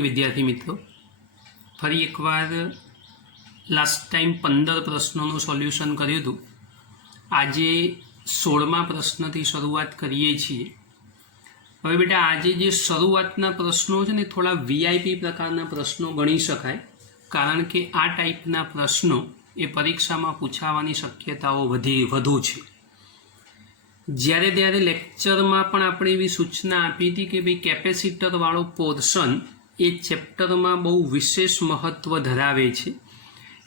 Morning विद्यार्थी मित्रों, फरी एक बार लास्ट टाइम 15 प्रश्नों सोल्यूशन कर्युं हतुं। आजे 16मा प्रश्नथी शरूआत करीए छीए। हवे बेटा आजे जे शरूआतना प्रश्नों छे ने थोड़ा वीआईपी प्रकारना प्रश्नों गणी शकाय, कारण के आ टाइपना प्रश्नों ए परीक्षामां पूछावानी शक्यताओ वधु छे। ज्यारे त्यारे लेक्चरमां पण आपणे एवी सूचना आपी हती के भाई केपेसिटर वाळो पोर्शन ए चेप्टरमां बहु विशेष महत्व धरावे छे,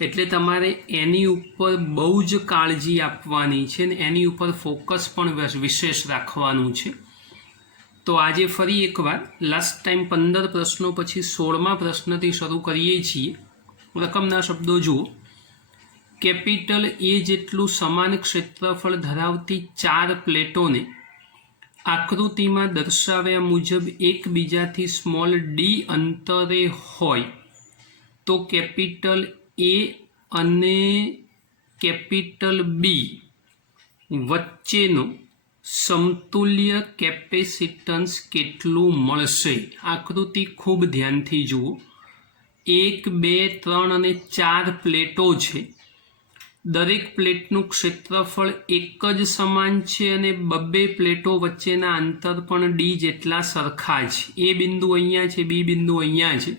एटले तमारे एनी उपर बहु ज काळजी आपवानी छे ने एनी उपर फोकस पण विशेष राखवानुं छे। तो आजे फरी एक बार लास्ट टाइम 15 प्रश्नों पछी 16मा प्रश्नथी शरू करीए छीए। रकमना शब्दों जुओ। केपिटल ए जेटलू समान क्षेत्रफल धरावती 4 प्लेटोने आकृति में दर्शाव्या मुजब एकबीजाथी स्मॉल डी अंतरे होय तो केपिटल ए अने केपिटल बी वच्चेनो समतुल्य केपेसिटन्स केटलू मळशे। आकृति खूब ध्यानथी जुओ। 1, 2, 3 अने 4 प्लेटो छे। दरेक प्लेटનું क्षेत्रफळ एक ज સમાન છે અને બબ્બે પ્લેટો વચ્ચેના અંતર પણ ડી જેટલા સરખા છે। એ બિંદુ અહીંયા છે, બી બિંદુ અહીંયા છે।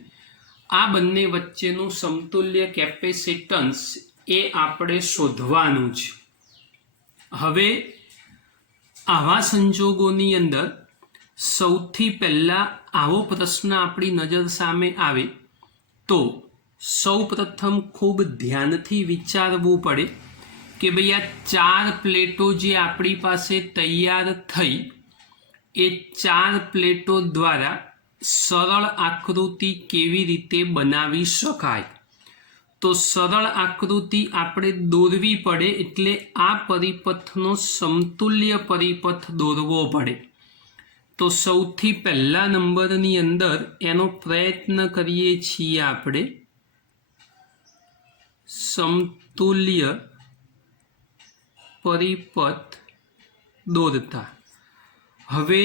આ બંને વચ્ચેનું સમતુલ્ય કેપેસિટન્સ એ આપણે શોધવાનું છે। હવે આવા સંજોગોની અંદર સૌથી પહેલા આવો પ્રશ્ન આપણી નજર સામે આવે તો सौ प्रथम खूब ध्यान थी विचारवू पड़े कि भाई आ 4 प्लेटो जे आपणी पासे तैयार थई ए 4 प्लेटो द्वारा सरल आकृति केवी रीते बनावी शकाय। तो सरल आकृति आपणे दोरवी पड़े एटले आ परिपथनो समतुल्य परिपथ दोरवो पड़े। तो सौथी पहला नंबरनी अंदर एनो प्रयत्न करीए छीए आपणे समतुल्य परिपथ दोरता। हवे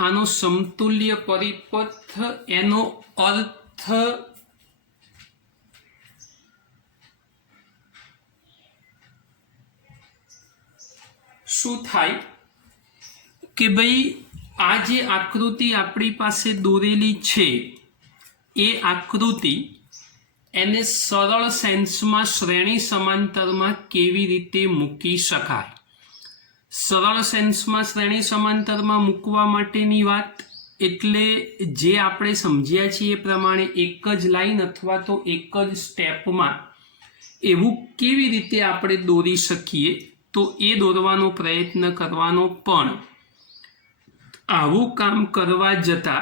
आनो समतुल्य परिपथ एनो अर्थ शुं थाय के भाई आ जे आकृति आपणी पासे दोरेली छे ए आकृति एने सरल सेन्स में श्रेणी समांतर में केवी रीते मूकी शकाय। सरल सेन्स में श्रेणी समांतर में मूकवा माटेनी वात एटले जे आपणे समझ्या छीए ए प्रमाणे एक ज लाइन अथवा तो एक ज स्टेप में एवुं केवी रीते आपणे दोरी शकीए तो ए दोरवानो प्रयत्न करवानो। पण आवुं काम करवा जता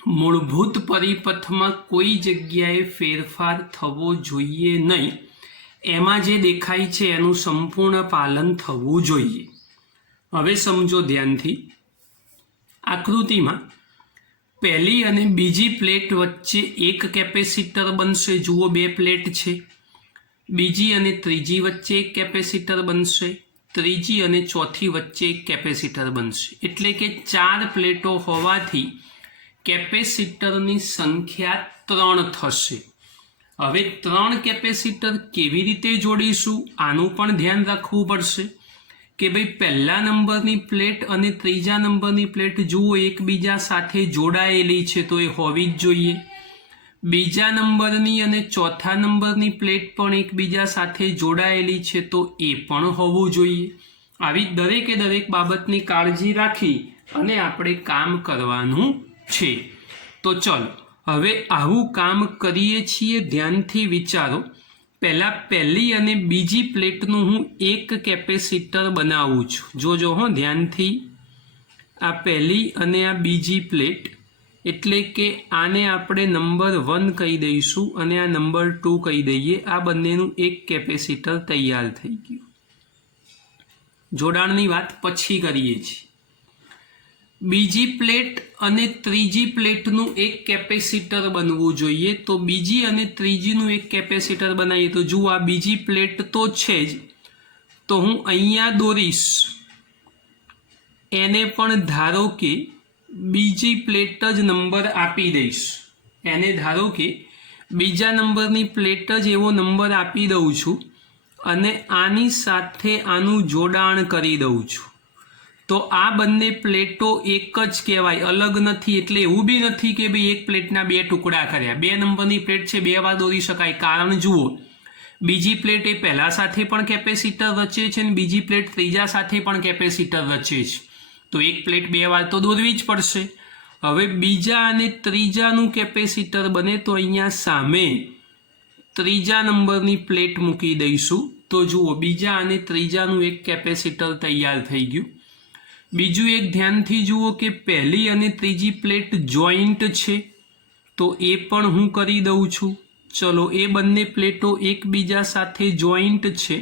मूलभूत परिपथ में कोई जग्याए फेरफार थवो जोईए नहीं। एमां जे देखाय छे एनुं संपूर्ण पालन थवुं जोईए। हवे समझो ध्यानथी। आकृति में पहली अने बीजी प्लेट वच्चे एक केपेसिटर बनशे। जुओ 2 प्लेट छे। बीजी अने त्रीजी वच्चे एक केपेसिटर बनशे। त्रीजी अने चौथी वच्चे एक केपेसिटर बनशे। एटले के 4 प्लेटो होवाथी केपेसिटरनी संख्या 3 थशे। हवे 3 केपेसिटर केवी रीते जोड़ीशुं आनुं पण ध्यान राखवुं पड़शे के भाई पहला नंबरनी प्लेट अने त्रीजा नंबरनी प्लेट जुओ एकबीजा साथे जोड़ायेली छे तो ए होवी ज जोईए। बीजा नंबरनी अने चौथा नंबरनी प्लेट पण एकबीजा साथे जोड़ायेली छे तो ए पण होवुं जोईए। आवी दरेके दरेक बाबतनी काळजी राखी अने आपणे काम करवानुं छे। तो चलो हवे आवुं काम करीए छीए। ध्यानथी विचारो। पहला पहली अने बीजी प्लेटनुं हूँ एक केपेसिटर बनावुं छुं। जोजो हो ध्यानथी। आ पहली अने आ बीजी प्लेट एटले के आने आपणे नंबर 1 कही दईशुं अने आ नंबर 2 कही दईए। आ बंनेनुं एक केपेसिटर तैयार थई गयुं। जोडाणनी वात पछी करीए छीए। बीजी प्लेट अने त्रीजी प्लेटनुं एक केपेसिटर बनवुं जोईए। तो बीजी अने त्रीजीनुं एक केपेसिटर बनावीए तो जुओ आ बीजी प्लेट तो छे ज तो हूँ अहींया दोरीश एने पण धारो के बीजी प्लेट ज नंबर आपी दईश। એને ધારો કે બીજા નંબરની પ્લેટ જ એવો નંબર આપી દઉં છું અને આની સાથે આનું જોડાણ કરી દઉં છું, તો આ બંને પ્લેટો એક જ કહેવાય, અલગ નથી. એટલે એવું બી નથી કે ભાઈ એક પ્લેટના બે ટુકડા કર્યા. 2 નંબરની પ્લેટ છે, 2 વાર દોરી શકાય. કારણ જુઓ, બીજી પ્લેટ એ પહેલા સાથે પણ કેપેસિટર રચે છે અને બીજી પ્લેટ ત્રીજા સાથે પણ કેપેસિટર રચે છે, તો એક પ્લેટ 2 વાર તો દોરવી જ પડશે. હવે બીજા અને ત્રીજાનું કેપેસિટર બને તો અહીંયા સામે ત્રીજા નંબરની પ્લેટ મૂકી દઈશું, તો જુઓ બીજા અને ત્રીજાનું એક કેપેસિટર તૈયાર થઈ ગયું. બીજું એક ધ્યાનથી જુઓ કે પહેલી અને ત્રીજી પ્લેટ જોઈન્ટ છે, તો એ પણ હું કરી દઉં છું. ચલો, એ બંને પ્લેટો એકબીજા સાથે જોઈન્ટ છે,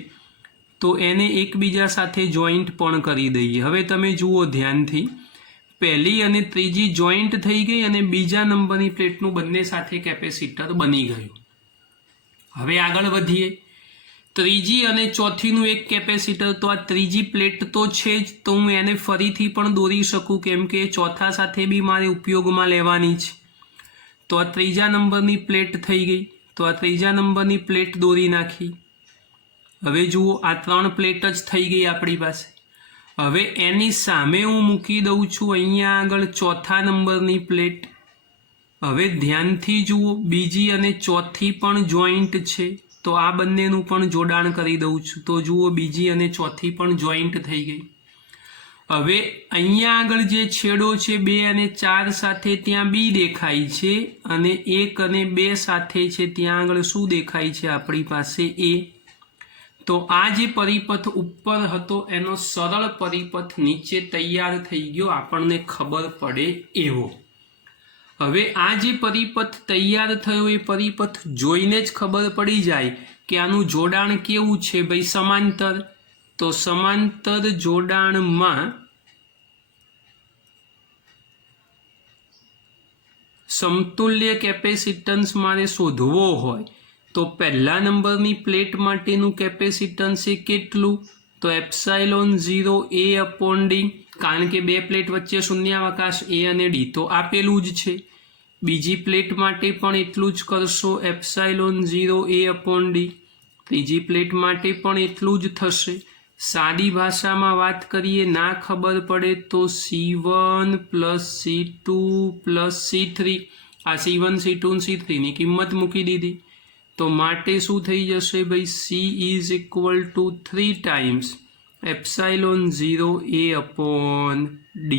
તો એને એકબીજા સાથે જોઈન્ટ પણ કરી દઈએ. હવે તમે જુઓ ધ્યાનથી, પહેલી અને ત્રીજી જોઈન્ટ થઈ ગઈ અને બીજા નંબરની પ્લેટનું બંને સાથે કેપેસિટર બની ગયું. હવે આગળ વધીએ. ત્રીજી અને ચોથીનું એક કેપેસિટર, તો આ ત્રીજી પ્લેટ તો છે જ, તો હું એને ફરીથી પણ દોરી શકું, કેમ કે ચોથા સાથે બી મારે ઉપયોગમાં લેવાની છે. તો આ ત્રીજા નંબરની પ્લેટ થઈ ગઈ, તો આ ત્રીજા નંબરની પ્લેટ દોરી નાખી. હવે જુઓ, આ 3 પ્લેટ જ થઈ ગઈ આપણી પાસે. હવે એની સામે હું મૂકી દઉં છું અહીંયા આગળ ચોથા નંબરની પ્લેટ. હવે ધ્યાનથી જુઓ, બીજી અને ચોથી પણ જોઈન્ટ છે, તો આ બંનેનું પણ જોડાણ કરી દઉં છું, તો જુઓ બીજી અને ચોથી પણ જોઈન્ટ થઈ ગઈ. હવે અહીંયા આગળ જે છેડો છે 2 અને 4 સાથે, ત્યાં બી દેખાય છે અને 1 અને 2 સાથે છે, ત્યાં આગળ શું દેખાય છે આપણી પાસે? એ. તો આ જે પરિપથ ઉપર હતો એનો સરળ પરિપથ નીચે તૈયાર થઈ ગયો, આપણને ખબર પડે એવો. હવે આ જે પરિપથ તૈયાર થયો એ પરિપથ જોઈને જ ખબર પડી જાય કે આનું જોડાણ કેવું છે ભાઈ, સમાંતર. તો સમાંતર જોડાણમાં સમતુલ્ય કેપેસિટન્સ મારે શોધવો હોય તો પહેલા નંબરની પ્લેટ માટેનું કેપેસિટન્સ એ કેટલું? તો ε0 A/d, કારણ કે 2 પ્લેટ વચ્ચે શૂન્યાવકાશ A અને D તો આપેલું જ છે. બીજી પ્લેટ માટે પણ એટલું જ કરશો, ε0 A/d. ત્રીજી પ્લેટ માટે પણ એટલું જ થશે. સાદી ભાષામાં વાત કરીએ, ના ખબર પડે તો C1 + C2 + C3, આ C1 C2 C3 ની કિંમત મૂકી દીધી, તો માટે શું થઈ જશે ભાઈ? C = 3 times ε0 A/d.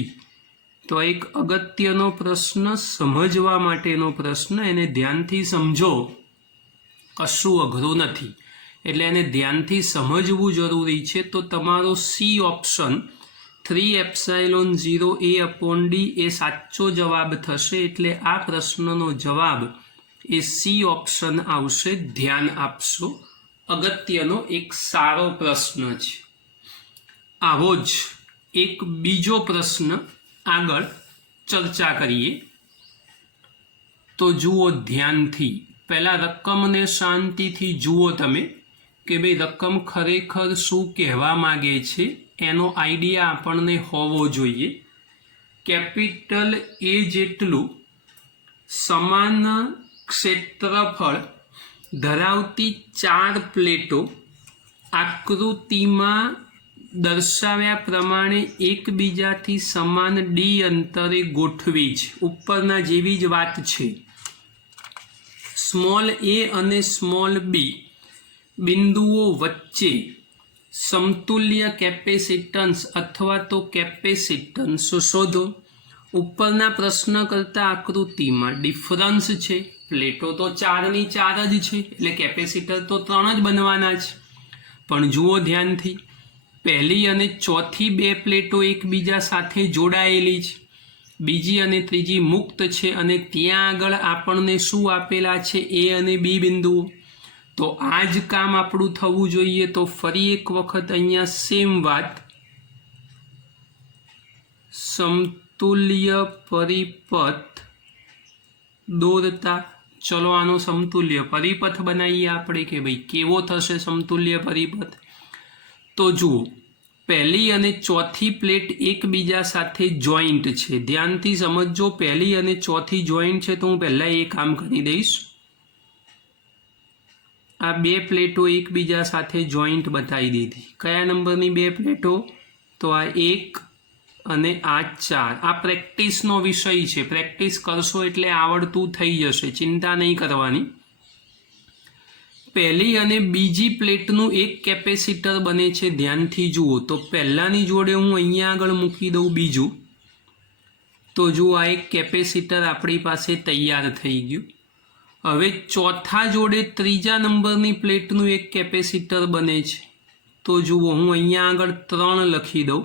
તો એક અગત્યનો પ્રશ્ન, સમજવા માટેનો પ્રશ્ન, એને ધ્યાનથી સમજો, કશું અઘરું નથી, એટલે એને ધ્યાનથી સમજવું જરૂરી છે. તો તમારો C ઓપ્શન 3ε0 A/d એ સાચો જવાબ થશે, એટલે આ પ્રશ્નનો જવાબ એ C ઓપ્શન આવશે. ધ્યાન આપશો, અગત્યનો એક સારો પ્રશ્ન છે. આવો જ એક બીજો પ્રશ્ન આગળ ચર્ચા કરીએ. તો જુઓ ધ્યાનથી, પહેલા રકમને શાંતિથી જુઓ તમે કે ભાઈ રકમ ખરેખર શું કહેવા માગે છે, એનો આઈડિયા આપણને હોવો જોઈએ. કેપિટલ A જેટલું સમાન ક્ષેત્રફળ ધરાવતી 4 પ્લેટો આકૃતિમાં દર્શાવ્યા પ્રમાણે એકબીજાથી સમાન D અંતરે ગોઠવી છે. ઉપરના જેવી જ વાત છે. સ્મોલ a અને સ્મોલ b બિંદુઓ વચ્ચે સમતુલ્ય કેપેસિટન્સ અથવા તો કેપેસિટન્સ શોધો. ઉપરના પ્રશ્ન કરતા આકૃતિમાં ડિફરન્સ છે, પ્લેટો તો 4 ની 4 જ છે, એટલે કેપેસિટર તો 3 જ બનવાના છે. પણ જુઓ ધ્યાનથી, પહેલી અને ચોથી 2 પ્લેટો એકબીજા સાથે જોડાયેલી છે, બીજી અને ત્રીજી મુક્ત છે અને ત્યાં આગળ આપણને શું આપેલા છે? A અને B બિંદુઓ. તો આ જ કામ આપણું થવું જોઈએ. તો ફરી એક વખત અહીંયા સેમ વાત, સમતુલ્ય પરિપથ દોરતા. ચલો આનો સમતુલ્ય પરિપથ બનાવીએ આપણે કે ભાઈ કેવો થશે સમતુલ્ય પરિપથ. તો જુઓ, પહેલી અને ચોથી પ્લેટ એકબીજા સાથે જોઈન્ટ છે. ધ્યાનથી સમજજો, પહેલી અને ચોથી જોઈન્ટ છે તો હું પહેલાં એ કામ કરી દઈશ. આ બે પ્લેટો એકબીજા સાથે જોઈન્ટ બતાવી દીધી. કયા નંબરની બે પ્લેટો? તો આ 1 અને આ 4. આ પ્રેક્ટિસનો વિષય છે. પ્રેક્ટિસ કરશો એટલે આવડતું થઈ જશે, ચિંતા નહીં કરવાની. પહેલી અને બીજી પ્લેટનું એક કેપેસિટર બને છે. ધ્યાનથી જુઓ તો પહેલાંની જોડે હું અહીંયા આગળ મૂકી દઉં બીજું, તો જુઓ આ એક કેપેસિટર આપણી પાસે તૈયાર થઈ ગયું. હવે ચોથા જોડે ત્રીજા નંબરની પ્લેટનું એક કેપેસિટર બને છે. તો જુઓ હું અહીંયા આગળ 3 લખી દઉં,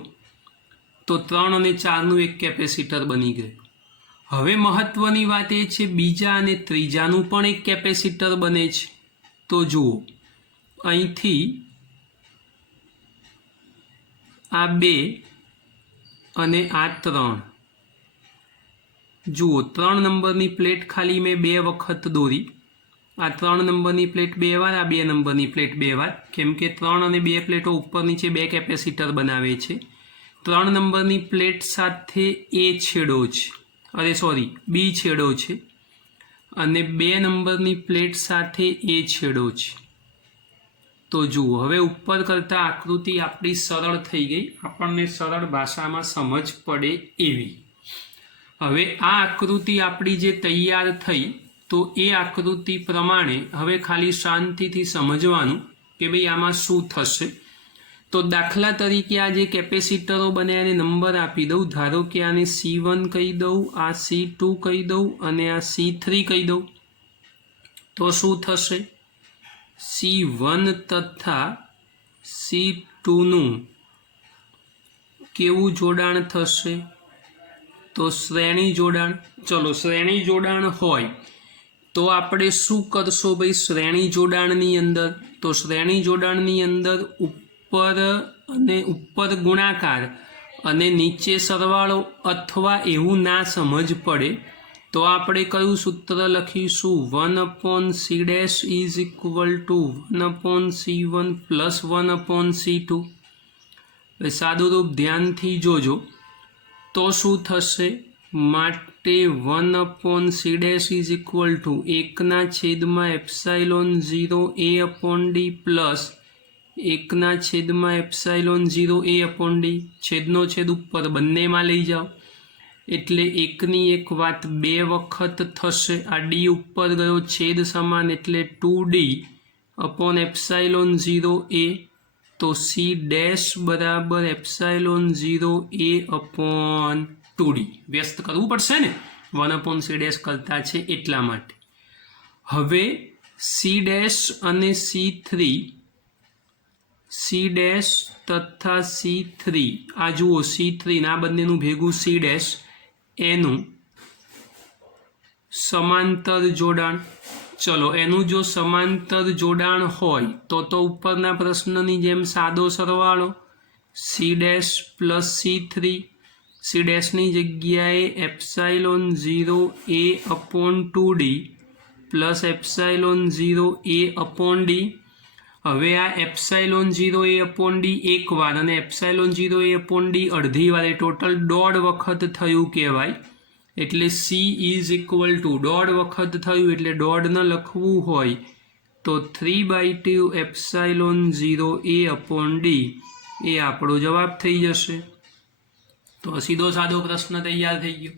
તો 3 અને 4નું એક કેપેસિટર બની ગયું. હવે મહત્વની વાત એ છે બીજા અને ત્રીજાનું પણ એક કેપેસિટર બને છે. તો જુઓ અહીંથી આ 2 અને આ 3, જુઓ 3 નંબરની પ્લેટ ખાલી મેં 2 વખત દોરી. આ 3 નંબરની પ્લેટ 2 વાર, આ 2 નંબરની પ્લેટ 2 વાર, કેમ કે 3 અને 2 પ્લેટો ઉપર નીચે 2 કેપેસિટર બનાવે છે. 3 નંબરની પ્લેટ સાથે એ છેડો છે, અરે સોરી બી છેડો છે, અને 2 નંબરની પ્લેટ સાથે એ છેડો છે. તો જુઓ હવે ઉપર કરતાં આકૃતિ આપણી સરળ થઈ ગઈ, આપણને સરળ ભાષામાં સમજ પડે એવી. હવે આ આકૃતિ આપણી જે તૈયાર થઈ, તો એ આકૃતિ પ્રમાણે હવે ખાલી શાંતિથી સમજવાનું કે ભાઈ આમાં શું થશે. તો દાખલા તરીકે આ જે કેપેસિટરો બન્યા એને નંબર આપી દઉં. ધારો કે આને C1 કહી દઉં, આ C2 કહી દઉં અને આ C3 કહી દઉં. તો શું થશે? C1 તથા C2નું કેવું જોડાણ થશે? તો શ્રેણી જોડાણ. ચલો શ્રેણી જોડાણ હોય તો આપણે શું કરશો ભાઈ શ્રેણી જોડાણની અંદર? તો શ્રેણી જોડાણની અંદર ઉપર ગુણાકાર અને નીચે સરવાળો, અથવા એવું ના સમજ પડે તો આપણે કયું સૂત્ર લખીશું? 1/c' is equal two 1/c1 plus 1/c2. સાદું રૂપ ધ્યાનથી જોજો તો શું થશે? માટે 1/c' is equal to 1/ε0 a/d plus 1/ε0 a/d. છેદનો છેદ ઉપર બંનેમાં લઈ જાઓ એટલે 1ની 1 વાત 2 વખત થશે. આ d ઉપર ગયો, છેદ સમાન એટલે 2d/ε0 a. તો c' બરાબર ε0 a/2d. વ્યસ્ત કરવું પડશે ને, 1/c' કરતા છે એટલા માટે. હવે c' અને c' તથા c3, આ જુઓ c3 ના બંનેનું ભેગું c' એનું સમાંતર જોડાણ. ચલો એનું જો સમાંતર જોડાણ હોય તો ઉપરના પ્રશ્નની જેમ સાદો સરવાળો c' પ્લસ c3, c' જગ્યાએ ε0 a/2d પ્લસ ε0 a/d. હવે આ ε0 a/d એક વાર અને ε0 a/d અડધી વાર, ટોટલ 1.5 વખત થયું કહેવાય. એટલે c ઇઝ ઇક્વલ ટુ 1.5 વખત થયું એટલે 1.5 ન લખવું હોય તો 3/2 ε0 a/d એ આપણો જવાબ થઈ જશે. તો સીધો સાદો પ્રશ્ન તૈયાર થઈ ગયો.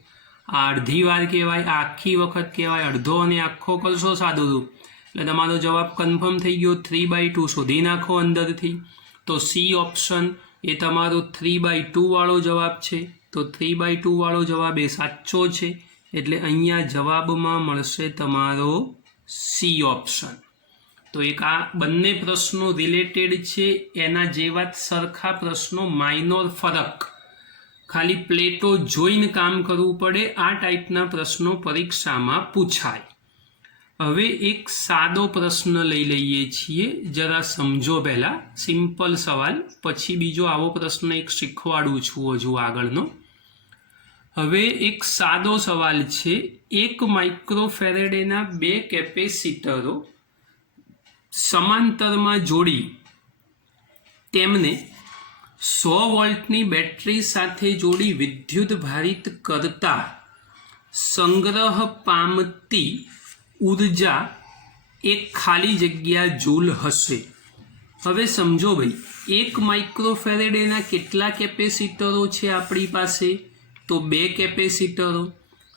આ અડધી વાર કહેવાય, આ આખી વખત કહેવાય. અડધો અને આખો કરશો સાદું રૂપ એટલે તમારો જવાબ કન્ફર્મ થઈ ગયો. 3/2 શોધી નાખો અંદરથી. તો સી ઓપ્શન એ તમારો 3/2 વાળો જવાબ છે. તો 3/2 વાળો જવાબ એ સાચો છે એટલે અહીંયા જવાબમાં મળશે તમારો સી ઓપ્શન. તો એક આ બંને પ્રશ્નો રિલેટેડ છે, એના જેવા જ સરખા પ્રશ્નો, માઇનોર ફરક, ખાલી પ્લેટો જોઈને કામ કરવું પડે. આ ટાઈપના પ્રશ્નો પરીક્ષામાં પૂછાય. હવે એક સાદો પ્રશ્ન લઈ લઈએ છીએ, જરા સમજો પહેલાં. સિમ્પલ સવાલ, પછી બીજો આવો પ્રશ્ન એક શીખવાડું છું હજુ આગળનો. હવે એક સાદો સવાલ છે. 1 માઇક્રોફેરેડેના 2 કેપેસિટરો સમાંતરમાં જોડી તેમને 100 વોલ્ટની બેટરી સાથે જોડી વિદ્યુત ભારિત કરતા સંગ્રહ પામતી ઉર્જા એક ખાલી જગ્યા જૂલ હશે. હવે સમજો ભાઈ, 1 માઇક્રોફેરેડેના કેટલા કેપેસિટરો છે આપણી પાસે? તો 2 કેપેસિટરો.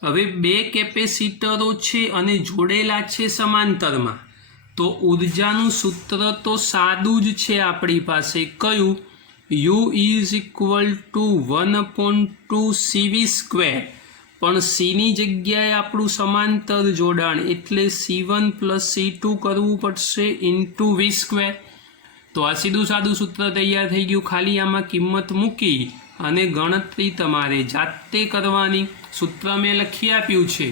હવે 2 કેપેસિટરો છે અને જોડેલા છે સમાંતરમાં, તો ઉર્જાનું સૂત્ર તો સાદું જ છે આપણી પાસે. કયું? U is equal two 1/2 CV². પણ સીની જગ્યાએ આપણું સમાંતર જોડાણ એટલે C1 + C2 કરવું પડશે ઇન્ટુ V². તો આ સીધું સાદું સૂત્ર તૈયાર થઈ ગયું. ખાલી આમાં કિંમત મૂકી અને ગણતરી તમારે જાતે કરવાની. સૂત્ર મેં લખી આપ્યું છે,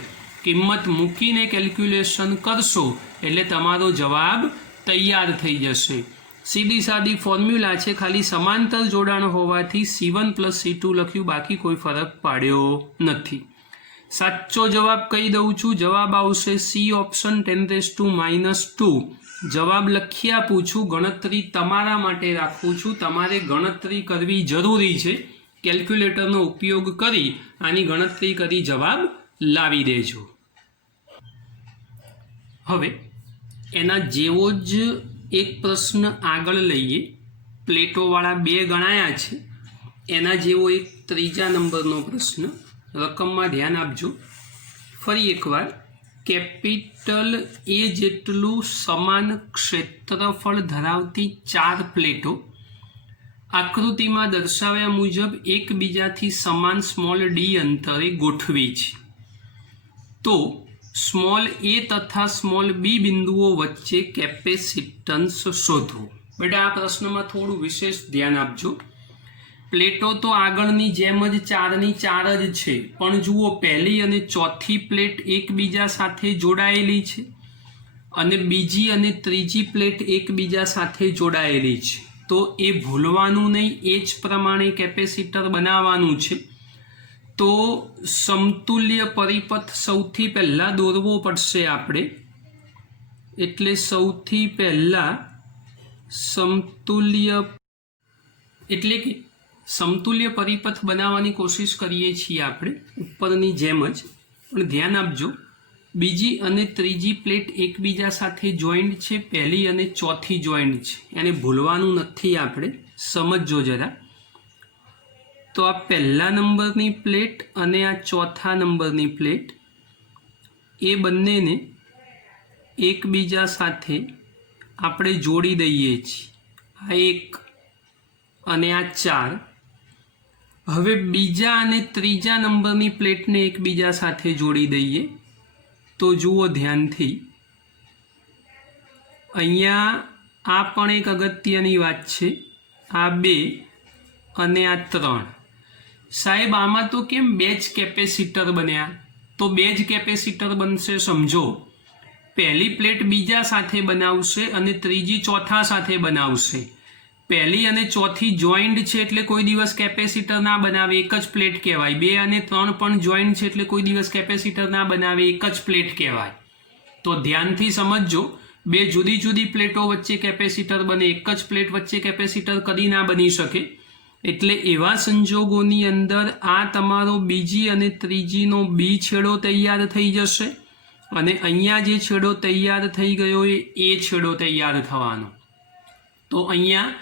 કિંમત મૂકીને કેલ્ક્યુલેશન કરશો એટલે તમારો જવાબ તૈયાર થઈ જશે. સીધી સાદી ફોર્મ્યુલા છે, ખાલી સમાંતર જોડાણ હોવાથી C1 + C2 લખ્યું, બાકી કોઈ ફરક પાડ્યો નથી. સાચો જવાબ કહી દઉં છું, જવાબ આવશે C ઓપ્શન 10⁻². જવાબ લખી આપું છું, ગણતરી તમારા માટે રાખું છું. તમારે ગણતરી કરવી જરૂરી છે. કેલ્ક્યુલેટરનો ઉપયોગ કરી આની ગણતરી કરી જવાબ લાવી દેજો. હવે એના જેવો જ એક પ્રશ્ન આગળ લઈએ. પ્લેટોવાળા 2 ગણાયા છે, એના જેવો એક 3જા નંબરનો પ્રશ્ન. રકમમાં ધ્યાન આપજો. ફરી એકવાર, કેપિટલ A જેટલું સમાન ક્ષેત્રફળ ધરાવતી 4 પ્લેટો આકૃતિમાં દર્શાવ્યા મુજબ એકબીજાથી સમાન સ્મોલ d અંતરે ગોઠવી છે. તો સ્મોલ a તથા સ્મોલ b બિંદુઓ વચ્ચે કેપેસિટન્સ શોધો. બેટા આ પ્રશ્નમાં થોડું વિશેષ ધ્યાન આપજો. પ્લેટો તો આગળની જેમ જ 4ની 4 જ છે, પણ જુઓ પહેલી અને ચોથી પ્લેટ એકબીજા સાથે જોડાયેલી છે અને બીજી અને ત્રીજી પ્લેટ એકબીજા સાથે જોડાયેલી છે. તો એ ભૂલવાનું નહીં, એ જ પ્રમાણે કેપેસિટર બનાવવાનું છે. તો સમતુલ્ય પરિપથ સૌથી પહેલાં દોરવો પડશે આપણે. એટલે સૌથી પહેલાં સમતુલ્ય પરિપથ બનાવવાની કોશિશ કરીએ છીએ આપણે, ઉપરની જેમ જ. પણ ધ્યાન આપજો, બીજી અને ત્રીજી પ્લેટ એકબીજા સાથે જોઈન્ટ છે, પહેલી અને ચોથી જોઈન્ટ છે. એને ભૂલવાનું નથી આપણે, સમજજો જરા. તો આ પહેલા નંબરની પ્લેટ અને આ ચોથા નંબરની પ્લેટ, એ બંનેને એકબીજા સાથે આપણે જોડી દઈએ છીએ. આ 1 અને આ 4. હવે બીજા અને ત્રીજા નંબરની પ્લેટને એકબીજા સાથે જોડી દઈએ. તો જુઓ ધ્યાનથી, અહીંયા આ પણ એક અગત્યની વાત છે. આ 2 અને આ 3. સાહેબ આમાં તો કેમ 2 જ કેપેસિટર બન્યા? તો 2 જ કેપેસિટર બનશે. સમજો, પહેલી પ્લેટ બીજા સાથે બનાવશે અને ત્રીજી ચોથા સાથે બનાવશે. પહેલી અને ચોથી જોઈન્ટ છે એટલે કોઈ દિવસ કેપેસિટર ના બનાવે, એક જ પ્લેટ કહેવાય. 2 અને 3 પણ જોઈન્ટ છે એટલે કોઈ દિવસ કેપેસિટર ના બનાવે, એક જ પ્લેટ કહેવાય. તો ધ્યાનથી સમજજો, 2 જુદી જુદી પ્લેટો વચ્ચે કેપેસિટર બને, એક જ પ્લેટ વચ્ચે કેપેસિટર કદી ના બની શકે. એટલે એવા સંજોગોની અંદર આ તમારો બીજી અને ત્રીજીનો બી છેડો તૈયાર થઈ જશે અને અહીંયા જે છેડો તૈયાર થઈ ગયો એ છેડો તૈયાર થવાનો. તો અહીંયા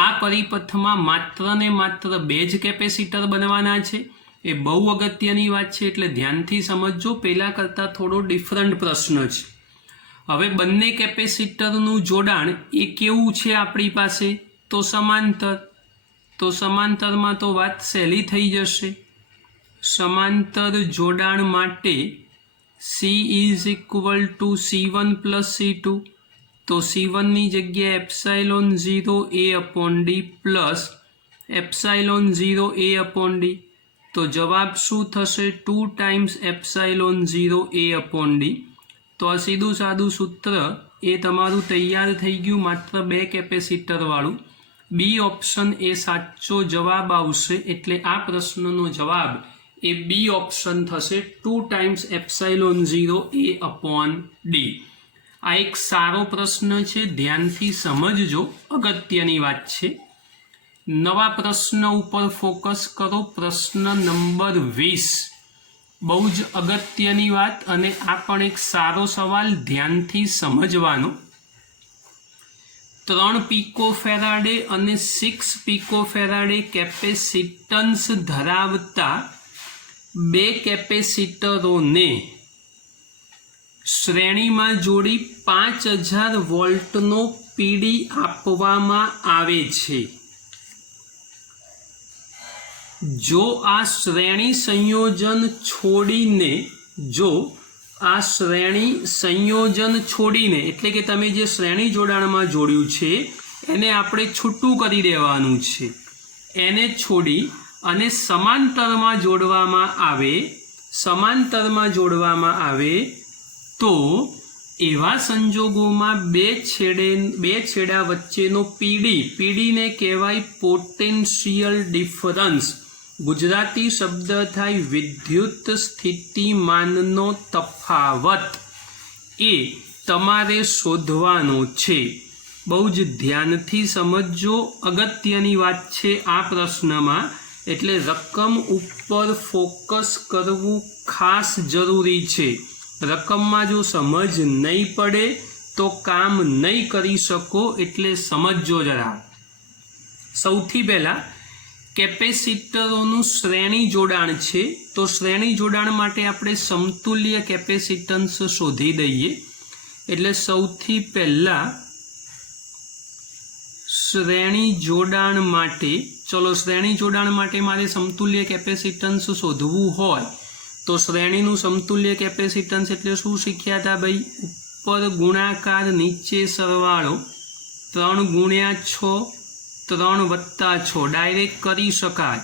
આ પરિપથમાં માત્ર ને માત્ર 2 જ કેપેસિટર બનવાના છે. એ બહુ અગત્યની વાત છે, એટલે ધ્યાનથી સમજજો. પહેલાં કરતાં થોડો ડિફરન્ટ પ્રશ્ન છે. હવે બંને કેપેસિટરનું જોડાણ એ કેવું છે આપણી પાસે? તો સમાંતર. તો સમાંતરમાં તો વાત સહેલી થઈ જશે. સમાંતર જોડાણ માટે C is equal two C1 + C2. તો C1ની જગ્યાએ ε0A/d પ્લસ ε0A/d. તો જવાબ શું થશે? 2 ટાઈમ્સ ε0A/d. તો આ સીધું સાદું સૂત્ર એ તમારું તૈયાર થઈ ગયું, માત્ર 2 કેપેસિટરવાળું. બી ઓપ્શન એ સાચો જવાબ આવશે. એટલે આ પ્રશ્નનો જવાબ એ બી ઓપ્શન થશે, 2 ટાઈમ્સ ε0A/d. આ એક સારો પ્રશ્ન છે, ધ્યાનથી સમજજો, અગત્યની વાત છે. नवा प्रश्न ऊपर फोकस करो। प्रश्न नंबर 20 बहु ज अगत्यनी बात अने आ पण एक सारो सवाल, ध्यानथी समजवानो। 3 पिकोफेराडे अने 6 पिकोफेराडे केपेसिटन्स धरावता बे केपेसिटरोने श्रेणी में जोड़ी 5000 वोल्टनो पीडी आपवामां आवे छे। जो आ श्रेणी संयोजन छोड़ीने एटले के तमे जे श्रेणी जोड़ाण में जोड्युं छे एने आपणे छूटुं करी देवानुं छे। एने छोड़ी अने समांतर में जोड़वामां आवे तो एवा संजोगों बे छेड़ा वच्चेनो पीडी ने कहेवाय पोटेंशियल डिफरन्स। गुजराती शब्द थाय विद्युत स्थितिमाननो तफावत ए तमारे शोधवानो छे। बहु ज ध्यानथी समझो, अगत्यनी वात छे आ प्रश्नमा, एटले रकम उपर फोकस करवुं खास जरूरी छे। रकम में जो समझ नहीं पड़े तो काम नहीं करी सको, एटले समझो जरा। सौथी पहला केपेसिटरोनुं श्रेणी जोड़ाण छे, तो श्रेणी जोड़ाण माटे आपणे समतुल्य केपेसिटन्स शोधी दईए। एटले सौथी पहला श्रेणी जोड़ाण माटे, चलो श्रेणी जोड़ाण माटे मारे समतुल्य केपेसिटन्स शोधवुं होय तो श्रेणीनुं समतुल्य केपेसिटन्स एटले शुं शीख्या था भाई? उपर गुणाकार नीचे सरवाळो, 3 गुण्या 6 3 वत्ता 6 डायरेक्ट करी शकाय।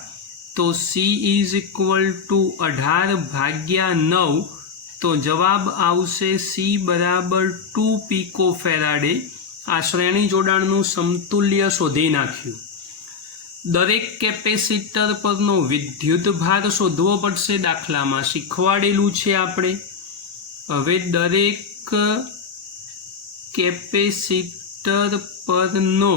तो C = 18 भाग्या 9, तो जवाब आवशे C बराबर 2 पिकोफेराडे। आ श्रेणी जोड़ाणनुं समतुल्य शोधी नाख्युं। दरेक केपेसिटर परनो विद्युत भार शोधवो पड़शे। दाखलामां शीखवाडेलुं छे आपणे। हवे दरेक केपेसिटर परनो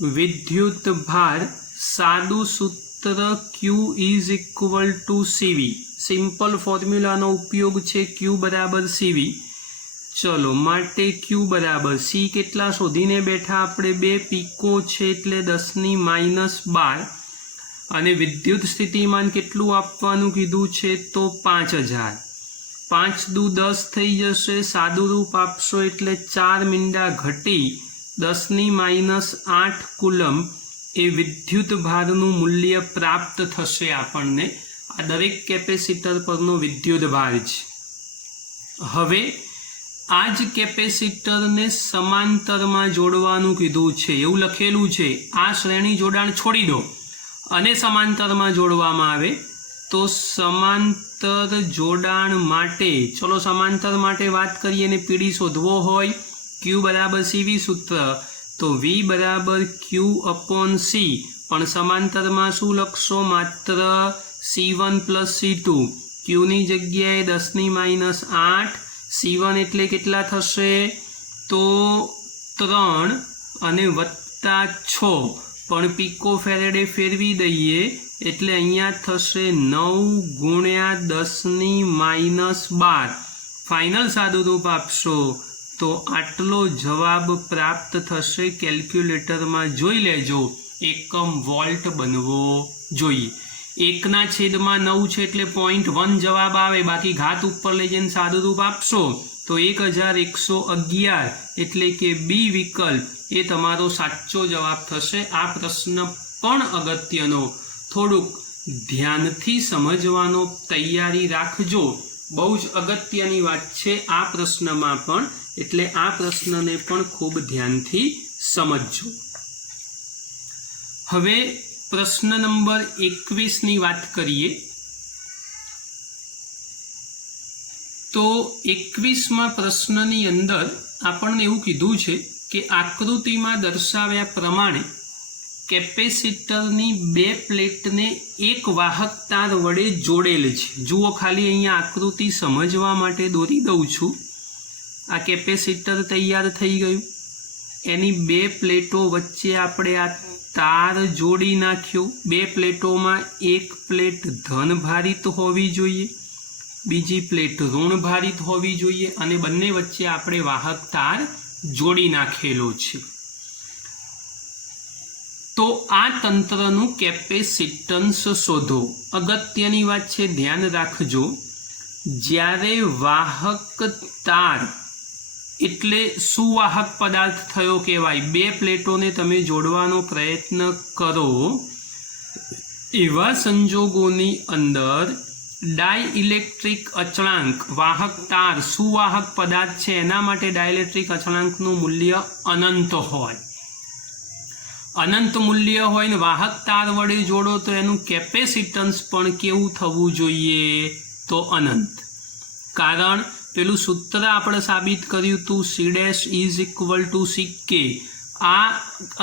विद्युत भार, सादुं सूत्र Q = CV। सिंपल फॉर्म्युलानो उपयोग छे Q बराबर CV। चलो माटे Q बराबर C केटला शोधीने बैठा आपणे? 2 पिको छे एटले 10⁻12 अने विद्युत स्थितिमान केटलुं आपवानुं कीधुं छे? तो 5000। 5 दू 10 थई जशे। सादुं रूप आपशो एटले 4 मींडा घटी 10⁻8 कूलम ए विद्युत भारनुं मूल्य प्राप्त थशे आपणने। आ दरेक केपेसिटर परनो विद्युत भार छे। हवे आज केपेसिटर ने समांतर में जोड़वानुं कीधुं छे, एवुं लखेलुं छे। आ श्रेणी जोड़ाण छोड़ी दो अने समांतर में जोड़वामां आवे तो समांतर जोड़ाण माटे, चलो समांतर माटे बात करिए ने पीडी शोधवो होय Q बराबर CV सूत्र, तो V बराबर Q/C। पण समांतर में शुं लखशो? मात्र C1 + C2। Q नी जग्याए 10⁻8, C1 एटले केटला थशे? तो 3 अने वत्ता 6, पण पिकोफेरेडे फेरवी दईए एटले अहींया थशे 9 गुण्या 10⁻12। फाइनल सादुं रूप आपशो तो आटलो जवाब प्राप्त थशे। केल्क्युलेटर में जोई लेजो, एकम वोल्ट बनवो जोईए। 1/9 छे एटले 0.1 जवाब आवे, बाकी घात उपर लई जईने सादुं रूप आपशो तो 1111 एटले के बी विकल्प ए तमारो साचो जवाब थशे। आ प्रश्न पण अगत्यनो, थोड़ुंक ध्यानथी समजवानो तैयारी राखजो। बहु ज अगत्यनी वात छे आ प्रश्नमां पण, एटले आ प्रश्नने पण खूब ध्यानथी समझो। हवे प्रश्न नंबर 21 नी बात करिए तो 21 प्रश्ननी अंदर आपणे एवुं कीधुं छे कि आकृतिमां दर्शाव्या प्रमाणे केपेसिटरनी 2 प्लेटने एक वाहक तार वडे जोड़ेल छे। जुओ खाली अहींया आकृति समजवा माटे दोरी दઉં છું। आ केपेसिटर तैयार थई गयुं, एनी 2 प्लेटो वच्चे आपणे आ તાર જોડી નાખ્યો। બે પ્લેટોમાં એક પ્લેટ ધનભારિત હોવી જોઈએ, બીજી પ્લેટ ઋણભારિત હોવી જોઈએ અને બંને વચ્ચે આપણે વાહક તાર જોડી નાખેલો છે। તો આ તંત્રનું કેપેસિટન્સ શોધો। અગત્યની વાત છે, ધ્યાન રાખજો, જ્યારે વાહક તાર એટલે સુવાહક પદાર્થ થયો કહેવાય। બે પ્લેટોને તમે જોડવાનો પ્રયત્ન કરો એવા સંજોગોની અંદર ડાઇલેક્ટ્રિક અચળાંક, વાહક તાર સુવાહક પદાર્થ છે એના માટે ડાઇલેક્ટ્રિક અચળાંકનું મૂલ્ય અનંત હોય। અનંત મૂલ્ય હોય ને વાહક તાર વડે જોડો તો એનું કેપેસિટન્સ પણ કેવું થવું જોઈએ? તો અનંત। કારણ પેલું સૂત્ર આપણે સાબિત કર્યું હતું, C dash is equal two C કે। આ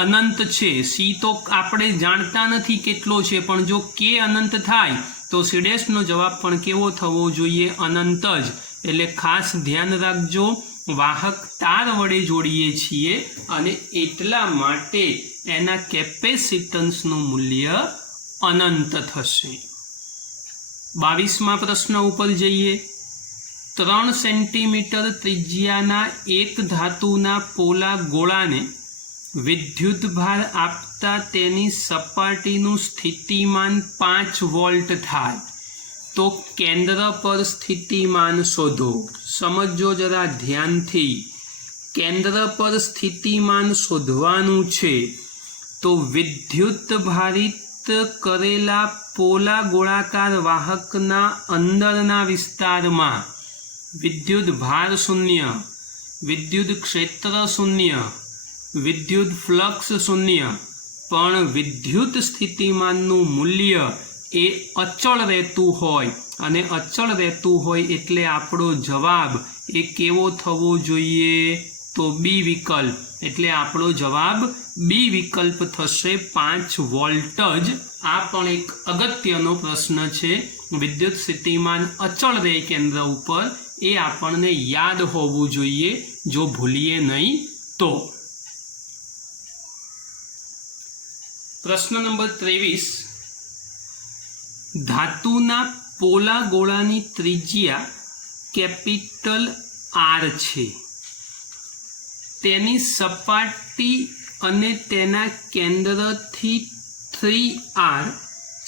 અનંત છે, સી તો આપણે જાણતા નથી કેટલો છે, પણ જો કે અનંત થાય તો સી ડેશનો જવાબ પણ કેવો થવો જોઈએ? અનંત જ। એટલે ખાસ ધ્યાન રાખજો, વાહક તાર વડે જોડીએ છીએ અને એટલા માટે એના કેપેસિટન્સનું મૂલ્ય અનંત થશે। 22મા પ્રશ્ન ઉપર જઈએ। 3 સેન્ટીમીટર ત્રિજ્યાના એક ધાતુના પોલા ગોળાને વિદ્યુતભાર આપતા તેની સપાટીનું સ્થિતિમાન 5 વોલ્ટ થાય તો કેન્દ્ર પર સ્થિતિમાન શોધો। સમજો જરા ધ્યાનથી, કેન્દ્ર પર સ્થિતિમાન શોધવાનું છે તો વિદ્યુત ભારિત કરેલા પોલા ગોળાકાર વાહકના અંદરના વિસ્તારમાં વિદ્યુત ભાર શૂન્ય, વિદ્યુત ક્ષેત્ર શૂન્ય, વિદ્યુત ફ્લક્સ શૂન્ય, પણ વિદ્યુત સ્થિતિમાનનું મૂલ્ય એ અચળ રહેતું હોય અને અચળ રહેતું હોય એટલે આપણો જવાબ એ કેવો થવો જોઈએ? તો બી વિકલ્પ। એટલે આપણો જવાબ બી વિકલ્પ થશે, 5 વોલ્ટ જ। આ પણ એક અગત્યનો પ્રશ્ન છે, વિદ્યુત સ્થિતિમાન અચળ રહે કેન્દ્ર ઉપર, એ આપણને યાદ હોવું જોઈએ, જો ભૂલીએ નહીં તો। પ્રશ્ન નંબર 23, ધાતુના પોલા ગોળાની ત્રિજ્યા કેપિટલ આર છે, તેની સપાટી અને તેના કેન્દ્રથી 3r,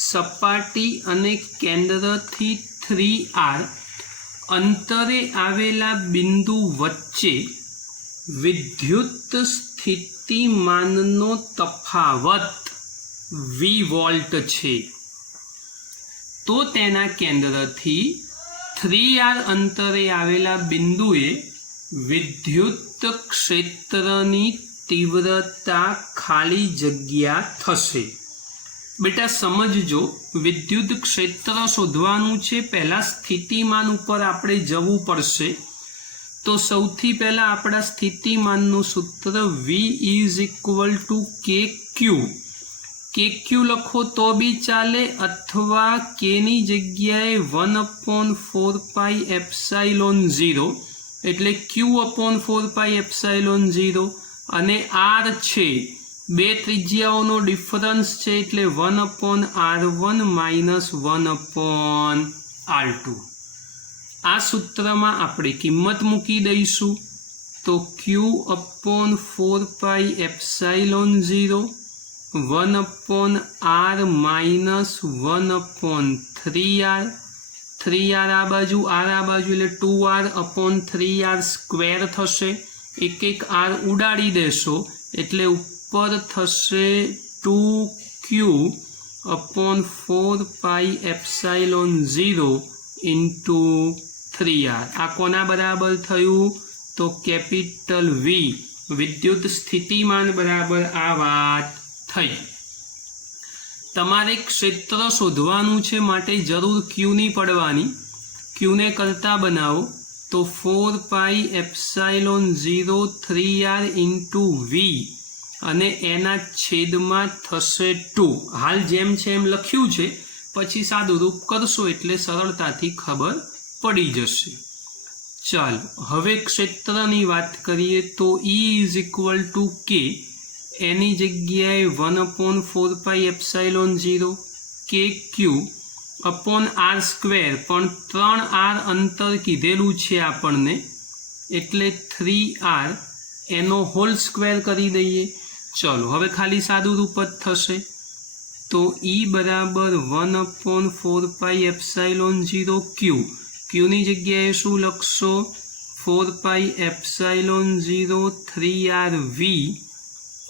સપાટી અને કેન્દ્રથી 3r અંતરે આવેલા બિંદુ વચ્ચે વિદ્યુત સ્થિતિમાનનો તફાવત v વોલ્ટ છે, તો તેના કેન્દ્રથી 3r અંતરે આવેલા બિંદુએ વિદ્યુત ક્ષેત્રની તીવ્રતા ખાલી જગ્યા થશે। બેટા સમજજો, વિદ્યુત ક્ષેત્ર શોધવાનું છે, પહેલા સ્થિતિમાન ઉપર આપણે જવું પડશે। તો સૌથી પહેલા આપણા સ્થિતિમાનનું સૂત્ર v ઇઝ ઇક્વલ ટુ કે ક્યુ। કે ક્યુ લખો તો બી ચાલે, અથવા કેની જગ્યાએ 1/4πε0 એટલે q/4πε0 અને r છે, બે ત્રિજ્યાઓનો ડિફરન્સ છે એટલે 1/r1 - 1/r2। આ સૂત્રમાં આપણે કિંમત મૂકી દઈશું તો q/4πε0 1/r - 1/3r, 3r આ બાજુ, r આ બાજુ એટલે 2r/3r સ્ક્વેર થશે। એક એક r ઉડાડી દેશો એટલે ઉપર થશે 2q/4πε0 ઇન્ટુ 3r। આ કોના બરાબર થયું? તો કેપિટલ વી, વિદ્યુત સ્થિતિમાન બરાબર આ વાત થઈ। તમારે ક્ષેત્ર શોધવાનું છે માટે જરૂર ક્યુની પડવાની, ક્યુને કરતા બનાવો તો 4πε0 3r ઇન્ટુ વી અને એના છેદમાં થશે 2। હાલ જેમ છે એમ લખ્યું છે, પછી સાદુરૂપ કરશો એટલે સરળતાથી ખબર પડી જશે। ચાલો હવે ક્ષેત્રની વાત કરીએ તો E ઇઝ ઇક્વલ ટુ કે, એની જગ્યાએ 1/4πε0 KQ अपॉन आर स्क्वेर पण 3r अंतर कीधेलू छे आपणने एटले 3r एनो होल स्क्वेर करी दईए। चलो हवे खाली सादू रूप ज थशे तो E बराबर 1/4πε0 Q नी जग्याए शुं लखशो 4πε0 3rv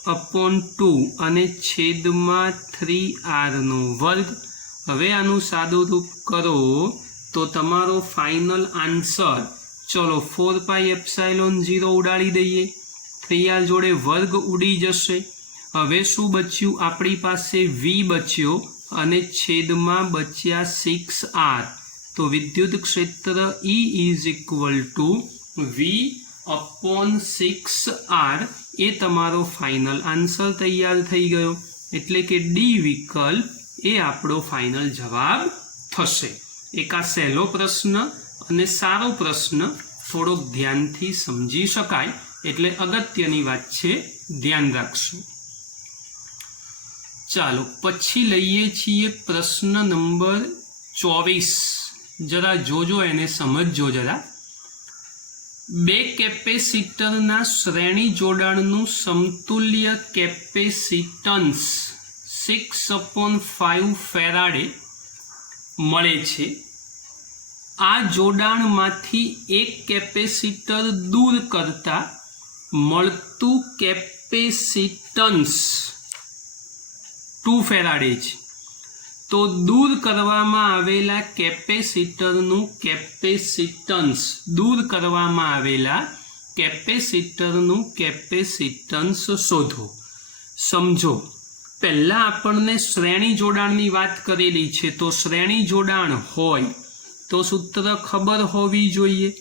अपॉन 2 अने छेदमां 3r नो वर्ग। हवे आनु सादू रूप करो तो तमारो फाइनल आंसर चलो 4πε0 उडाड़ी दईए 3r जोड़े वर्ग उड़ी जशे। हवे शुं बच्युं आपणी पासे v बच्यो अने छेदमां बच्या 6r तो विद्युत क्षेत्र E = v अपॉन 6r ए तमारो फाइनल आंसर तैयार थई गयो एटले के डी विकल्प ए आपणो फाइनल जवाब थशे। एक आ सहेलो प्रश्न अने सारो प्रश्न थोड़ोक ध्यानथी समझी शकाय एटले अगत्यनी वात छे, ध्यान राखशो। चालो पछी लईए छीए प्रश्न नंबर 24। जरा जोजो एने समझो जरा। बे केपेसिटरना श्रेणी जोडाणनु समतुल्य केपेसिटन्स 6/5 फेराडे मळे छे। आ जोडाणमांथी एक केपेसिटर दूर करता मळतु केपेसिटन्स 2 फेराडे छे। तो दूर करवामां आवेला केपेसिटरनु केपेसिटन्स दूर करवामां आवेला केपेसिटरनु केपेसिटन्स शोधो। समझो पहला आपणने श्रेणी जोडाणनी वात करेली छे तो श्रेणी जोडाण होय तो सूत्र खबर होवी जोईए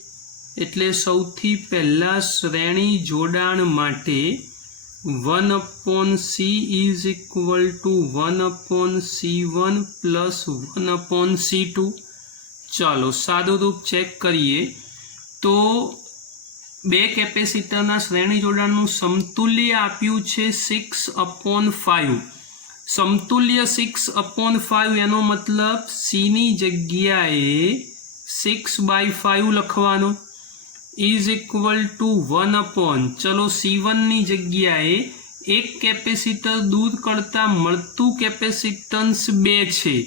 एटले सौथी पहला श्रेणी जोडाण माटे 1/c = 1/c1 + 1/c2। चलो सादू रूप चेक करिए तो बे केपेसिटरना श्रेणी जोडाणनुं समतुल्य आप्युं छे 6/5। समतुल्य 6/5 एनो मतलब c नी जग्याए 6/5 लखवानो = 1/, चलो c1 नी जग्याए एक केपेसिटर दूर करता मळतुं केपेसिटन्स 2 छे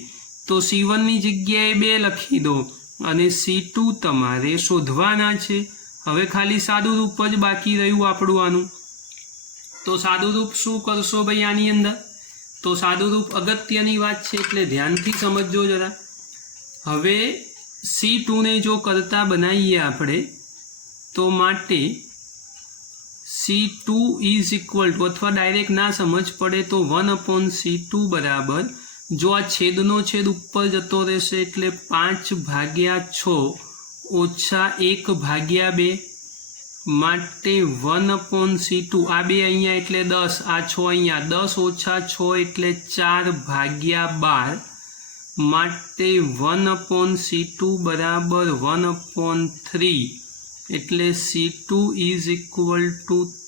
तो c1 नी जग्याए 2 लखी दो अने c2 तमारे शोधवाना छे। हवे खाली सादू रूप ज बाकी रह्युं आपणुं आनुं तो सादू रूप शुं करशो भाई आनी अंदर तो सादू रूप अगत्यनी वात छे एटले ध्यानथी समझो जरा। हवे C2 ने जो करता बनाईए आपणे तो माटे C2 = अथवा डायरेक्ट ना समझ पड़े तो 1/c2 बराबर जो आ छेदनो छेद उपर जतो रहेशे एटले 5/6 ओछा 1/2 माटे 1/c2 आ 2 अहींया एटले 10 आ 6 अहींया 10 - 6 एटले 4/12 माटे 1/c2 बराबर 1/3 एटले C2 =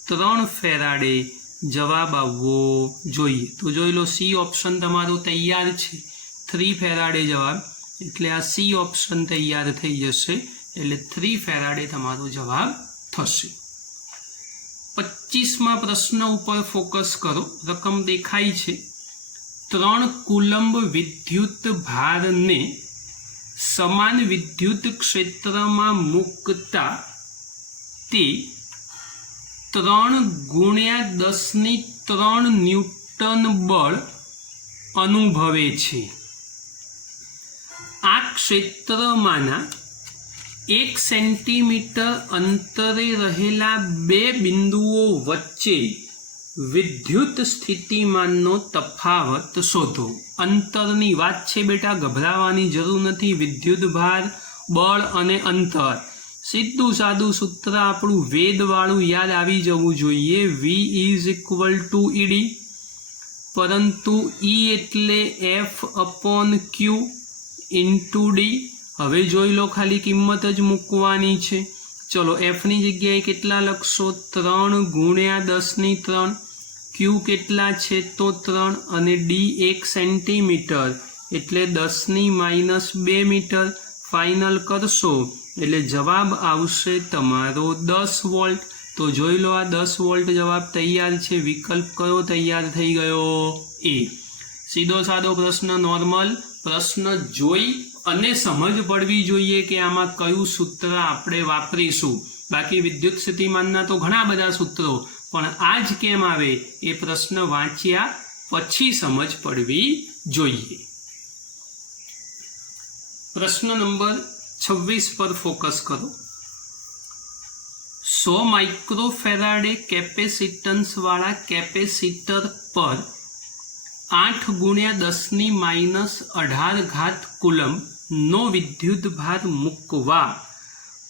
3 फेराडे जवाब आववो जोईए। तो जोई लो सी ऑप्शन तमारो तैयार छे 3 फेराडे जवाब एटले आ सी ऑप्शन तैयार थई जशे एटले 3 फेराडे तमारो जवाब थशे। 25मा प्रश्न उपर फोकस करो। रकम देखाई छे 3 कूलम्ब विद्युत भार ने समान विद्युत क्षेत्र में मुकता ते 3 × 10³ न्यूटन बल अनुभवे छे। आ क्षेत्रमांना 1 सेंटीमीटर अंतरे रहेला 2 बिंदुओं वच्चे विद्युत स्थितिमाननो तफावत शोधो। अंतरनी वात छे बेटा, गभरावानी जरूर नथी। विद्युत भार, बळ अने अंतर, सीधू सादू सूत्र आपणुं वेदवाळुं याद आवी जवुं जोईए। V = ED, परंतु E एटले F/Q × D। हवे जोई लो, खाली किंमत ज मूकवानी छे। चलो F नी जग्याए केटला लखशो? 3 × 10³ ક્યુ કેટલા છે તો 3 અને ડી 1 સેન્ટીમીટર એટલે 10⁻2 મીટર. ફાઇનલ કરશો એટલે જવાબ આવશે તમારો 10 વોલ્ટ. તો જોઈ લો આ 10 વોલ્ટ જવાબ તૈયાર છે. વિકલ્પ કયો તૈયાર થઈ ગયો? એ. સીધો સાદો પ્રશ્ન, નોર્મલ પ્રશ્ન જોઈ અને સમજ પડવી જોઈએ કે આમાં કયું સૂત્ર આપણે વાપરીશું. બાકી વિદ્યુત સ્થિતિમાનના તો ઘણા બધા સૂત્રો, પણ આ જ કેમ આવે એ પ્રશ્ન વાંચ્યા પછી સમજ પડવી જોઈએ. પ્રશ્ન નંબર 26 પર ફોકસ કરો. 100 માઇક્રોફેરાડે કેપેસિટન્સ વાળા કેપેસિટર પર 8 × 10⁻18 કુલમ નો વિદ્યુત ભાર મૂકવા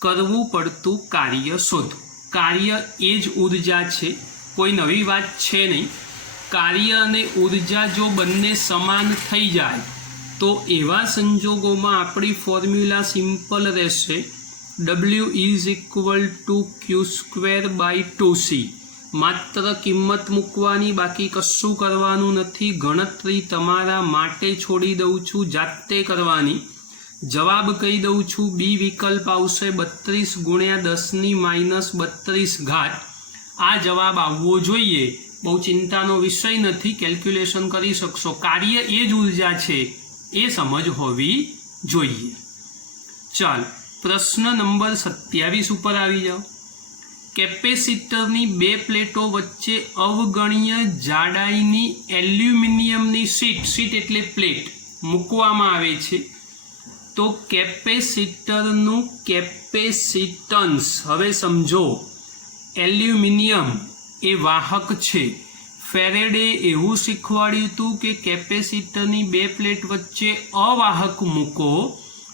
કરવું પડતું કાર્ય શોધો. કાર્ય એ જ ઉર્જા છે, કોઈ નવી વાત છે નહીં. કાર્ય અને ઉર્જા જો બંને સમાન થઈ જાય તો એવા સંજોગોમાં આપણી ફોર્મ્યુલા સિમ્પલ રહેશે. W = Q²/2C. માત્ર કિંમત મૂકવાની, બાકી કશું કરવાનું નથી. ગણતરી તમારા માટે છોડી દઉં છું, જાતે કરવાની. જવાબ કહી દઉં છું. બી વિકલ્પ આવશે 32 × 10⁻32. આ જવાબ આવવો જોઈએ. બહુ ચિંતાનો વિષય નથી, કેલ્ક્યુલેશન કરી શકશો. કાર્ય એ જ ઉર્જા છે એ સમજ હોવી જોઈએ. ચાલ પ્રશ્ન નંબર 27 ઉપર આવી જાઓ. કેપેસિટરની બે પ્લેટો વચ્ચે અવગણ્ય જાડાઈની એલ્યુમિનિયમની શીટ એટલે પ્લેટ મૂકવામાં આવે છે. તો કેપેસિટરનું કેપેસિટન્સ, હવે સમજો, એલ્યુમિનિયમ એ વાહક છે. ફેરેડે એવું શીખવાડ્યું હતું કે કેપેસિટરની બે પ્લેટ વચ્ચે અવાહક મૂકો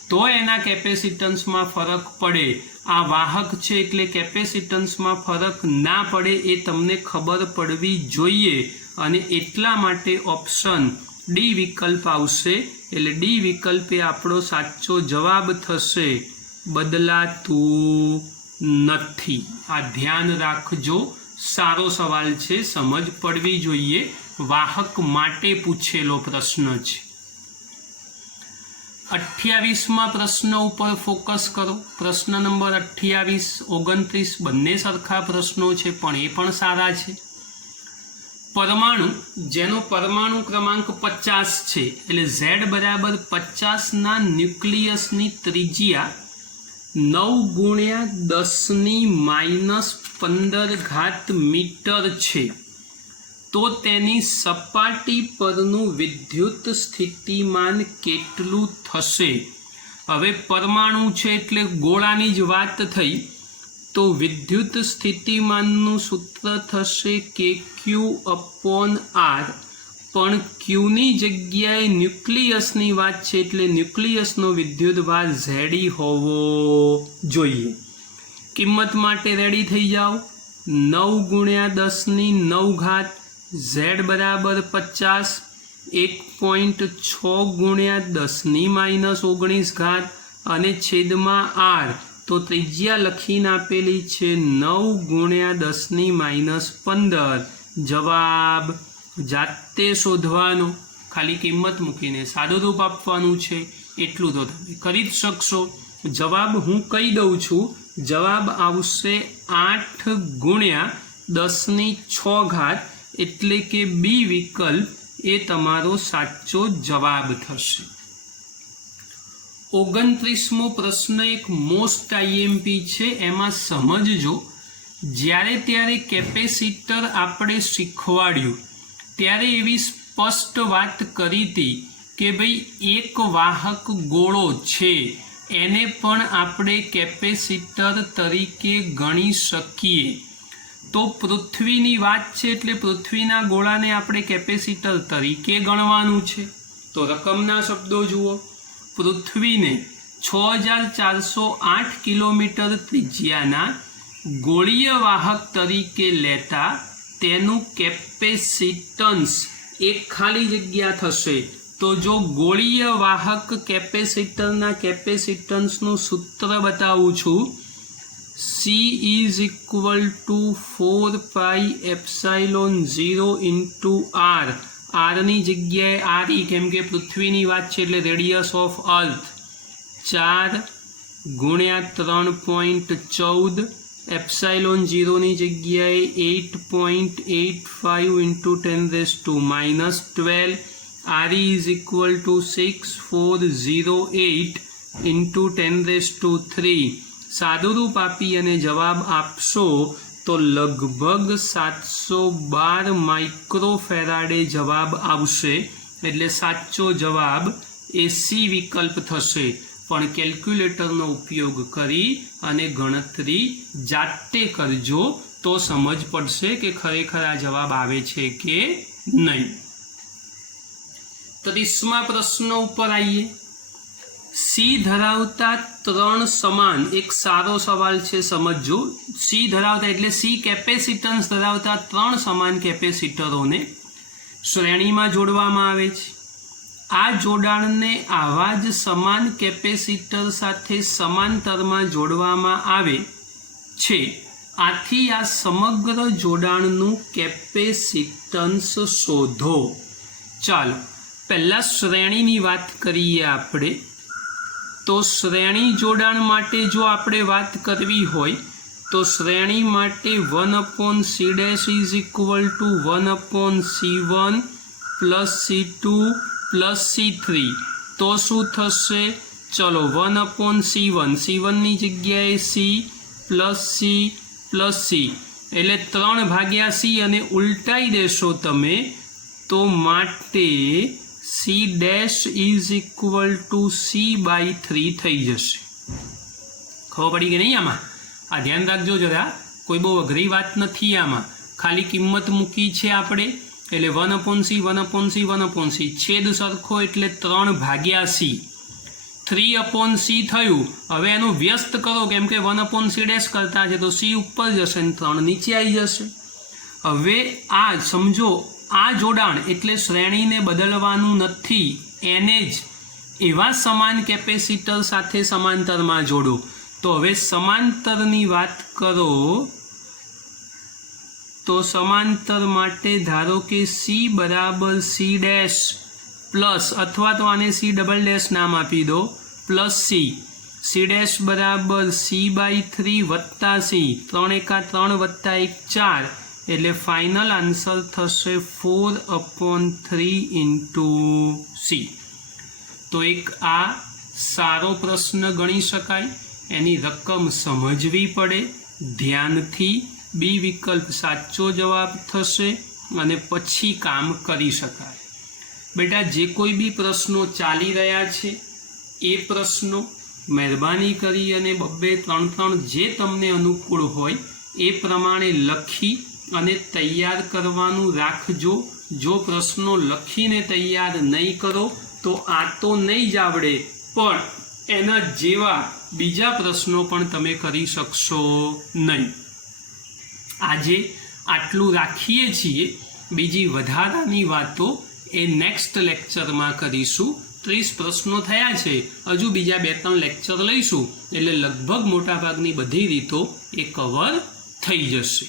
તો એના કેપેસિટન્સમાં ફરક પડે. આ વાહક છે એટલે કેપેસિટન્સમાં ફરક ના પડે એ તમને ખબર પડવી જોઈએ, અને એટલા માટે ઓપ્શન ડી વિકલ્પ આવશે. એટલે ડી વિકલ્પ એ આપણો સાચો જવાબ થશે. બદલાતું નથી. આ ધ્યાન રાખજો, સારો સવાલ છે, સમજ પડવી જોઈએ. વાહક માટે પૂછેલો પ્રશ્ન છે. 28મા પ્રશ્ન ઉપર ફોકસ કરો. પ્રશ્ન નંબર 28, 29 બંને સરખા પ્રશ્નો છે, પણ એ પણ સારા છે. પરમાણુ, જેનો પરમાણુ ક્રમાંક 50 છે, એટલે Z = 50ના ન્યુક્લિયસની ત્રિજ્યા 9 × 10⁻15 મીટર છે. તો તેની સપાટી પરનું વિદ્યુત સ્થિતિમાન કેટલું થશે? હવે પરમાણુ છે એટલે ગોળાની જ વાત થઈ, તો વિદ્યુત સ્થિતિમાનનું સૂત્ર થશે KQ/R, પણ ક્યુની જગ્યાએ ન્યુક્લિયસની વાત છે એટલે ન્યુક્લિયસનો વિદ્યુતભાર ZE હોવો જોઈએ. કિંમત માટે રેડી થઈ જાઓ. 9 × 10⁹ Z = 50, 1.6 × 10⁻19 અને છેદમાં R. તો ત્રિજ્યા લખીને આપેલી છે 9 × 10⁻15. જવાબ જાતે શોધવાનો, ખાલી કિંમત મૂકીને સાદું રૂપ આપવાનું છે, એટલું તો તમે કરી જ શકશો. જવાબ હું કહી દઉં છું. જવાબ આવશે 8 × 10⁶, એટલે કે બી વિકલ્પ એ તમારો સાચો જવાબ થશે. 29મો પ્રશ્ન એક મોસ્ટ IMP છે. એમાં સમજજો, જ્યારે ત્યારે કેપેસિટર આપણે શીખવાડ્યું ત્યારે એવી સ્પષ્ટ વાત કરી હતી કે ભાઈ એક વાહક ગોળો છે એને પણ આપણે કેપેસિટર તરીકે ગણી શકીએ. તો પૃથ્વીની વાત છે એટલે પૃથ્વીના ગોળાને આપણે કેપેસિટર તરીકે ગણવાનું છે. તો રકમના શબ્દો જુઓ. પૃથ્વીને 6408 કિલોમીટર ત્રિજ્યાના ગોળીય વાહક તરીકે લેતા તેનું કેપેસિટન્સ એક ખાલી જગ્યા થશે. તો જો ગોળીય વાહક કેપેસિટરના કેપેસિટન્સનું સૂત્ર બતાવું છું C is equal to 4 pi epsilon 0 into R. R ની જગ્યાએ RE કેમ કે પૃથ્વીની વાત છે એટલે રેડિયસ ઓફ અર્થ 4 ગુણ્યા 3.14 એપ્સાઇલોન 0 ની જગ્યાએ 8.85 into 10⁻⁻12. RE is equal to 6408 into 10⁻3. સાદુરૂપ આપી અને જવાબ આપશો તો લગભગ 712 માઇક્રોફેરાડે જવાબ આવશે, એટલે સાચો જવાબ એ સી વિકલ્પ થશે. પણ કેલ્ક્યુલેટરનો ઉપયોગ કરી અને ગણતરી જાતે કરજો તો સમજ પડશે કે ખરેખર આ જવાબ આવે છે કે નહીં. 30મા પ્રશ્ન ઉપર આવીએ. સી ધરાવતા 3 સમાન, એક સારો સવાલ છે, સમજજો. સી ધરાવતા એટલે સી કેપેસિટન્સ ધરાવતા 3 સમાન કેપેસિટરોને શ્રેણીમાં જોડવામાં આવે છે. આ જોડાણને આવા જ સમાન કેપેસિટર સાથે સમાંતરમાં જોડવામાં આવે છે. આથી આ સમગ્ર જોડાણનું કેપેસિટન્સ શોધો. ચાલો પહેલા શ્રેણીની વાત કરીએ આપણે. તો શ્રેણી જોડાણ માટે જો આપણે વાત કરવી હોય તો શ્રેણી માટે 1/c' is equal to 1/c1 plus c2 plus c3. તો શું થશે? ચલો 1/c1, c1 ની જગ્યાએ c plus c plus c એટલે 3/c અને ઉલટાઈ દેશો તમે તો માટે c' is equal to c/3 થઈ જશે. ખબર પડી કે નહીં? આમાં આ ધ્યાન રાખજો જરા, કોઈ બહુ અઘરી વાત નથી આમાં. ખાલી કિંમત મૂકી છે આપણે એટલે 1/c 1/c 1/c, છેદ સરખો એટલે 3/c, 3/c થયું. હવે એનું વ્યસ્ત કરો કેમ કે 1/c' કરતા છે તો c ઉપર જશે અને 3 નીચે આવી જશે. હવે આ સમજો, આ જોડાણ એટલે શ્રેણીને બદલવાનું નથી, એને જ એવા સમાન કેપેસિટર સાથે સમાંતરમાં જોડો. તો હવે સમાંતરની વાત કરો તો સમાંતર માટે ધારો કે c બરાબર c' પ્લસ, અથવા તો આને c" નામ આપી દો, પ્લસ c, c' બરાબર c/3 વત્તા c, 3 × 3 વત્તા 1 4, એટલે ફાઇનલ આન્સર થશે 4/3 into c. તો એક આ સારો પ્રશ્ન ગણી શકાય. એની રકમ સમજવી પડે ધ્યાનથી. બી વિકલ્પ સાચો જવાબ થશે અને પછી કામ કરી શકાય. બેટા જે કોઈ બી પ્રશ્નો ચાલી રહ્યા છે એ પ્રશ્નો મહેરબાની કરી અને 2-3 જે તમને અનુકૂળ હોય એ પ્રમાણે લખી અને તૈયાર કરવાનું રાખજો. જો પ્રશ્નો લખીને તૈયાર નહીં કરો તો આ તો નહીં જ આવડે, પણ એના જેવા બીજા પ્રશ્નો પણ તમે કરી શકશો નહીં. આજે આટલું રાખીએ છીએ. બીજી વધારાની વાતો એ નેક્સ્ટ લેક્ચરમાં કરીશું. 30 પ્રશ્નો થયા છે, હજુ બીજા 2-3 લેક્ચર લઈશું એટલે લગભગ મોટાભાગની બધી રીતો એ કવર થઈ જશે.